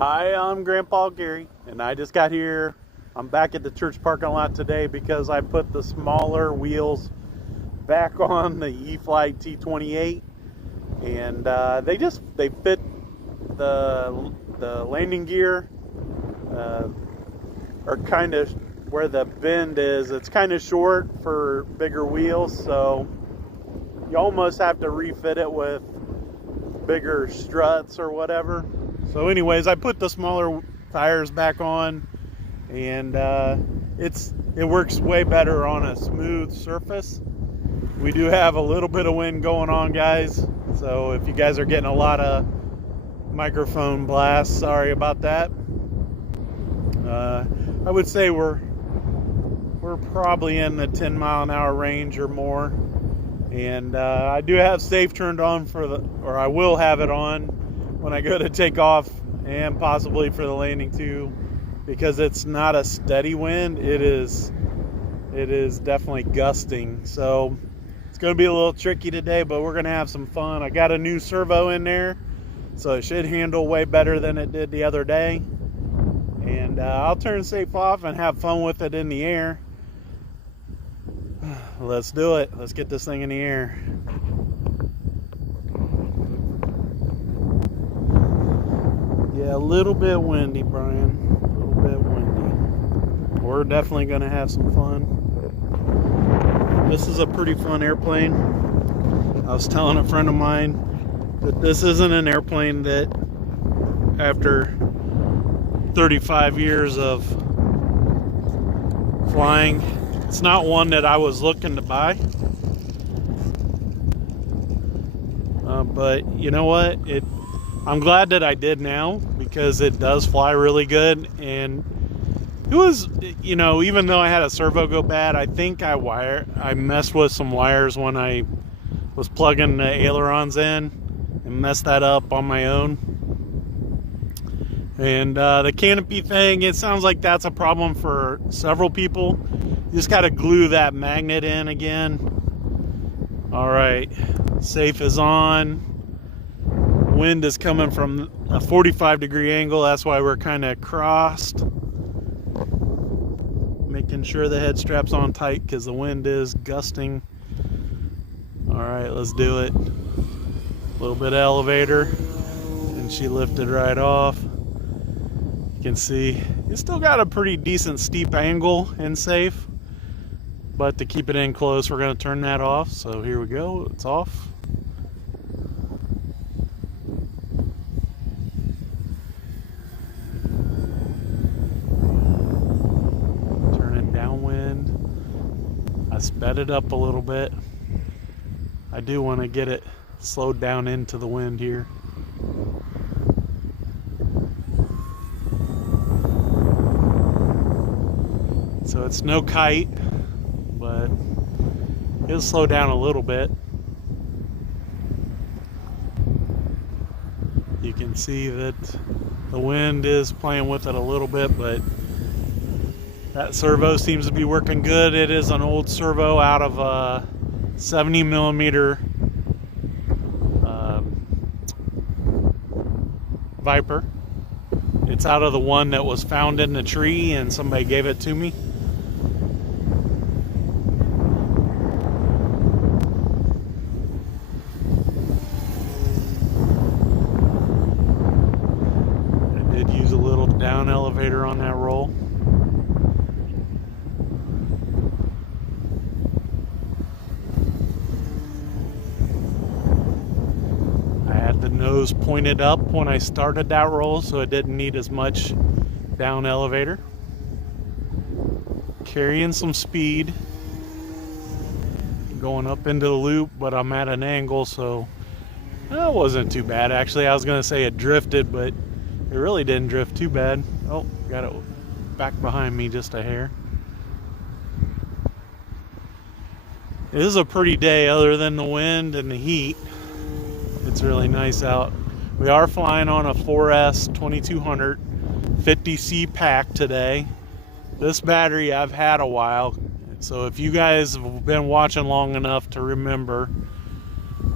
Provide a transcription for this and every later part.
Hi, I'm Grandpa Gary, and I just got here. I'm back at the church parking lot today because I put the smaller wheels back on the E-flite T-28, and they fit the landing gear, or kind of where the bend is. It's kind of short for bigger wheels, so you almost have to refit it with bigger struts or whatever. So anyways, I put the smaller tires back on, and it works way better on a smooth surface. We do have a little bit of wind going on, guys, so if you guys are getting a lot of microphone blasts, sorry about that. I would say we're probably in the 10-mile-an-hour range or more, and I do have safe turned on or I will have it on when I go to take off, and possibly for the landing too, because it's not a steady wind. It is definitely gusting, so it's going to be a little tricky today, but we're going to have some fun. I got a new servo in there, so it should handle way better than it did the other day, and I'll turn safe off and have fun with it in the air. Let's do it. Let's get this thing in the air. Yeah, a little bit windy, Brian. A little bit windy. We're definitely going to have some fun. This is a pretty fun airplane. I was telling a friend of mine that this isn't an airplane that, after 35 years of flying, it's not one that I was looking to buy. But you know what? I'm glad that I did now, because it does fly really good. And it was, even though I had a servo go bad, I think I messed with some wires when I was plugging the ailerons in and messed that up on my own. And the canopy thing, it sounds like that's a problem for several people. You just got to glue that magnet in again. All right, safe is on. Wind is coming from a 45-degree angle. That's why we're kind of crossed. Making sure the head strap's on tight because the wind is gusting. All right, let's do it. A little bit of elevator, and she lifted right off. You can see it's still got a pretty decent steep angle and safe, but to keep it in close, we're going to turn that off. So here we go. It's off. Sped it up a little bit. I do want to get it slowed down into the wind here. So it's no kite, but it'll slow down a little bit. You can see that the wind is playing with it a little bit, but that servo seems to be working good. It is an old servo out of a 70mm Viper. It's out of the one that was found in the tree, and somebody gave it to me. I did use a little down elevator on that roll. The nose pointed up when I started that roll, so it didn't need as much down elevator. Carrying some speed, going up into the loop, but I'm at an angle, so that wasn't too bad. Actually, I was going to say it drifted, but it really didn't drift too bad. Oh, got it back behind me just a hair. It is a pretty day other than the wind and the heat. It's really nice out. We are flying on a 4S 2200 50C pack today. This battery I've had a while, so if you guys have been watching long enough to remember,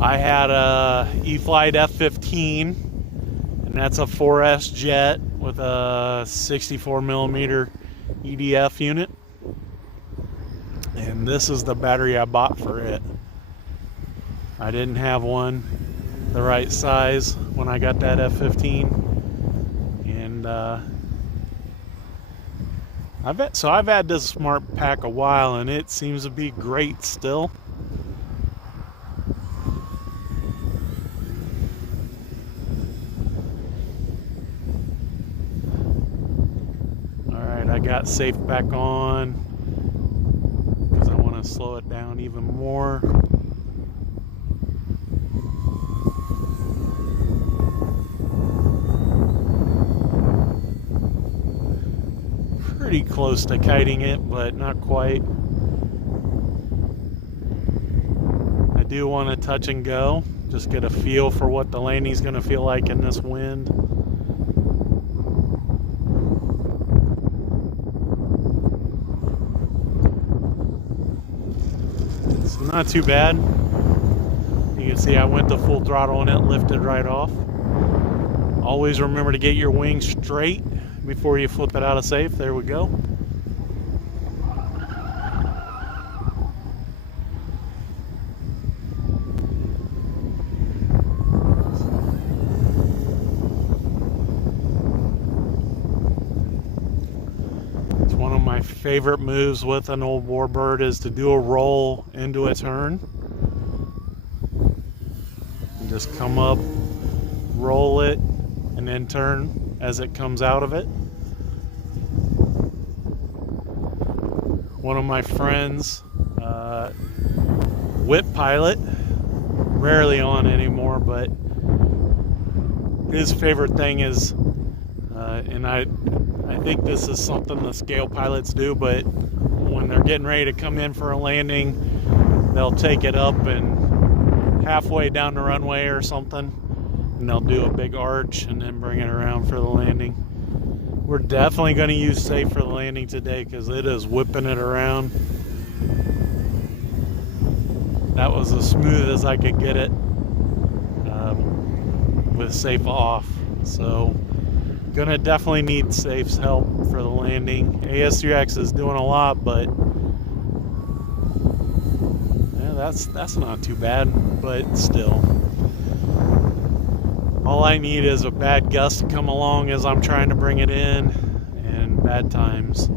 I had a E-flite F15, and that's a 4S jet, with a 64mm EDF unit. And this is the battery I bought for it. I didn't have one the right size when I got that F-15. And I've had this Smart Pack a while, and it seems to be great still. Alright, I got safe back on because I want to slow it down even more. Pretty close to kiting it, but not quite. I do want to touch and go, just get a feel for what the landing's going to feel like in this wind. It's not too bad. You can see I went to full throttle and it lifted right off. Always remember to get your wings straight before you flip it out of safe. There we go. It's one of my favorite moves with an old warbird is to do a roll into a turn. And just come up, roll it, and then turn as it comes out of it. One of my friends, whip pilot, rarely on anymore, but his favorite thing is, and I think this is something the scale pilots do, but when they're getting ready to come in for a landing, they'll take it up and halfway down the runway or something, and they'll do a big arch and then bring it around for the landing. We're definitely going to use safe for the landing today because it is whipping it around. That was as smooth as I could get it with safe off. So gonna definitely need safe's help for the landing. AS3X is doing a lot, but yeah, that's not too bad, but still. All I need is a bad gust to come along as I'm trying to bring it in, and bad times.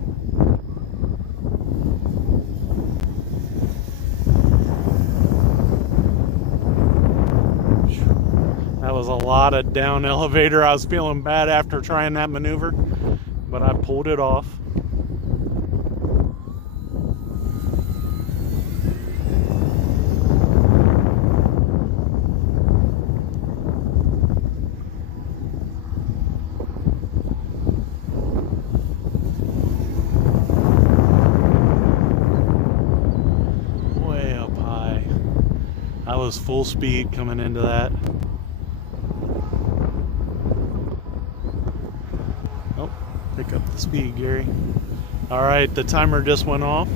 That was a lot of down elevator. I was feeling bad after trying that maneuver, but I pulled it off. I was full speed coming into that. Oh, pick up the speed, Gary. Alright, the timer just went off.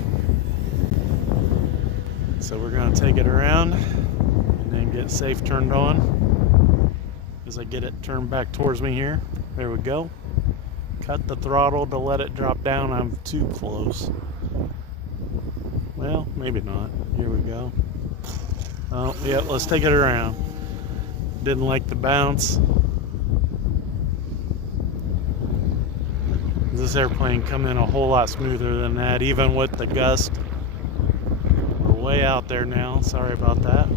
So we're going to take it around and then get safe turned on. As I get it turned back towards me here. There we go. Cut the throttle to let it drop down. I'm too close. Well, maybe not. Here we go. Oh, yeah, let's take it around. Didn't like the bounce. This airplane come in a whole lot smoother than that, even with the gust. We're way out there now. Sorry about that.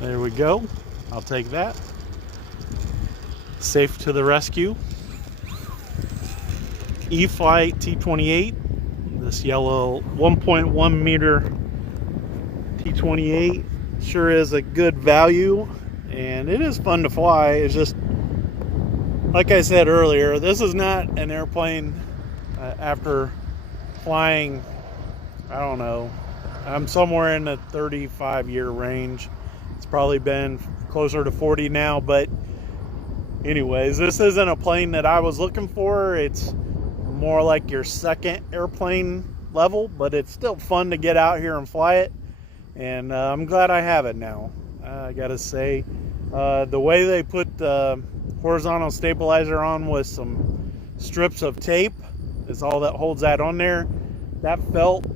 There we go. I'll take that. Safe to the rescue. E-flite T-28, this yellow 1.1 meter T-28 sure is a good value, and it is fun to fly. It's just, like I said earlier, this is not an airplane after flying, I don't know, I'm somewhere in the 35-year range. It's probably been closer to 40 now, but anyways, this isn't a plane that I was looking for. It's more like your second airplane level, but it's still fun to get out here and fly it. and I'm glad I have it now. I gotta say, the way they put the horizontal stabilizer on with some strips of tape is all that holds that on there. That felt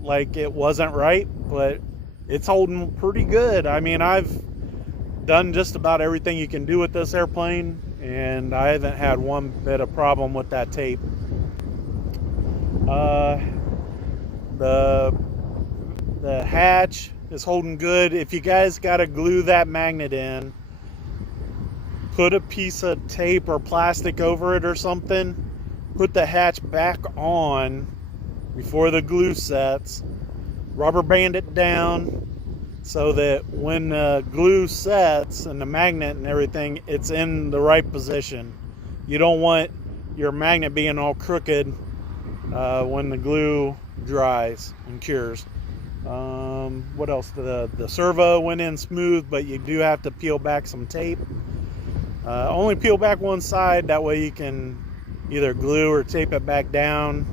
like it wasn't right, but it's holding pretty good. I mean, I've done just about everything you can do with this airplane, and I haven't had one bit of problem with that tape. The hatch is holding good. If you guys got to glue that magnet in, put a piece of tape or plastic over it or something. Put the hatch back on before the glue sets. Rubber band it down so that when the glue sets and the magnet and everything, it's in the right position. You don't want your magnet being all crooked when the glue dries and cures. What else? The servo went in smooth, but you do have to peel back some tape. Only peel back one side, that way you can either glue or tape it back down.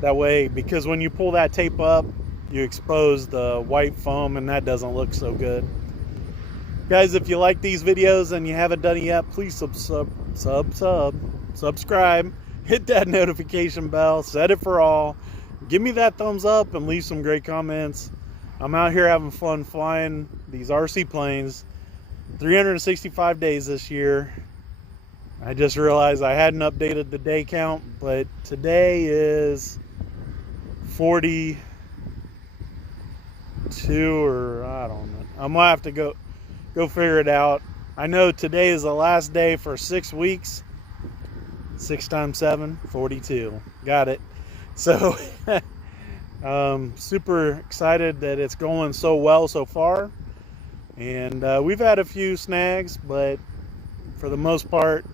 That way, because when you pull that tape up, you expose the white foam, and that doesn't look so good. Guys, if you like these videos and you haven't done it yet, please subscribe, hit that notification bell, set it for all, give me that thumbs up, and leave some great comments. I'm out here having fun flying these RC planes. 365 days this year. I just realized I hadn't updated the day count, but today is 42, or I don't know. I'm gonna have to go figure it out. I know today is the last day for 6 weeks. 6 times 7, 42. Got it. So super excited that it's going so well so far. And we've had a few snags, but for the most part,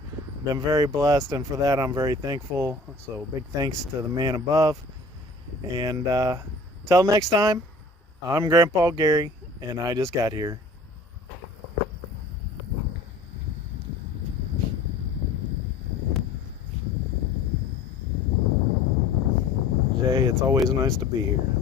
been very blessed, and for that I'm very thankful. So big thanks to the man above. And till next time, I'm Grandpa Gary, and I just got here. Jay, it's always nice to be here.